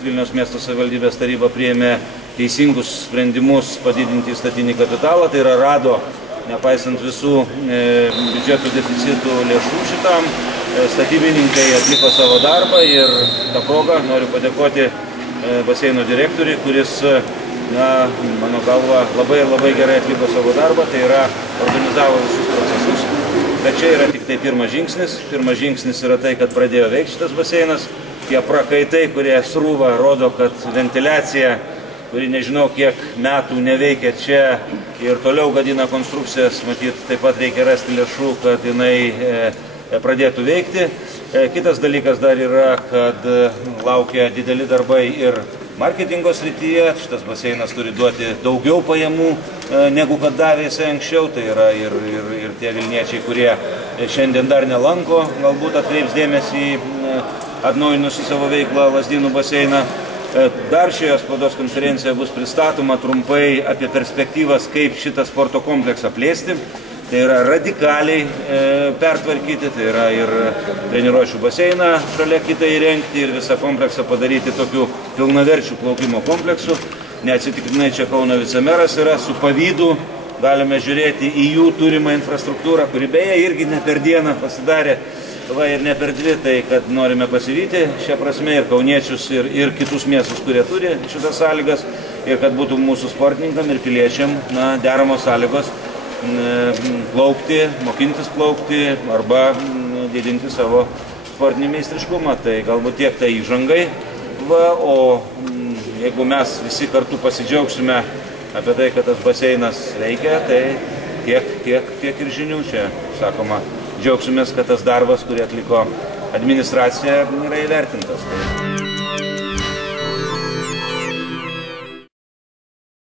Vilniaus miesto savivaldybės taryba priėmė teisingus sprendimus padidinti įstatinį kapitalą, tai yra rado, nepaisant visų biudžeto deficitų, lėšų šitam. Statybininkai atliko savo darbą ir tą progą noriu padėkoti baseino direktoriui, kuris, mano galva, labai gerai atliko savo darbą, tai yra organizavo visus procesus. Bet čia yra tik tai pirmas žingsnis. Pirmas žingsnis yra tai, kad pradėjo veikti šitas baseinas. Tie prakaitai, kurie srūva, rodo, kad ventiliacija, kuri nežinau kiek metų neveikia čia ir toliau gadina konstrukcijas, matyt, taip pat reikia rasti lėšų, kad jinai pradėtų veikti. Kitas dalykas dar yra, kad laukia dideli darbai ir marketingo srityje. Šitas baseinas turi duoti daugiau pajamų, negu kad davė jisai anksčiau. Tai yra ir tie vilniečiai, kurie šiandien dar nelanko, galbūt atkreips dėmesį atnaujinusi savo veiklą Lazdynų baseiną. Dar šioje spaudos konferencijoje bus pristatoma trumpai apie perspektyvas, kaip šitą sporto kompleksą plėsti. Tai yra radikaliai pertvarkyti, tai yra ir treniruočių baseiną šalia kitą įrengti ir visą kompleksą padaryti tokiu pilnaverčių plaukimo kompleksu. Neatsitiktinai čia Kauno vicemeras yra, su pavydu galime žiūrėti į jų turimą infrastruktūrą, kuri beje irgi ne per dieną pasidarė, ir ne per dvi, tai kad norime pasivyti šią prasme ir kauniečius, ir kitus miestus, kurie turi šitas sąlygas, ir kad būtų mūsų sportininkam ir piliečiam deramos sąlygos plaukti, mokintis plaukti arba didinti savo sportinį meistriškumą. Tai galbūt tiek tai įžangai. O jeigu mes visi kartu pasidžiaugsime apie tai, kad tas baseinas veikia, tai tiek ir žinių čia, sakoma, džiaugsimės, kad tas darbas, kurį atliko administracija, yra įvertintas.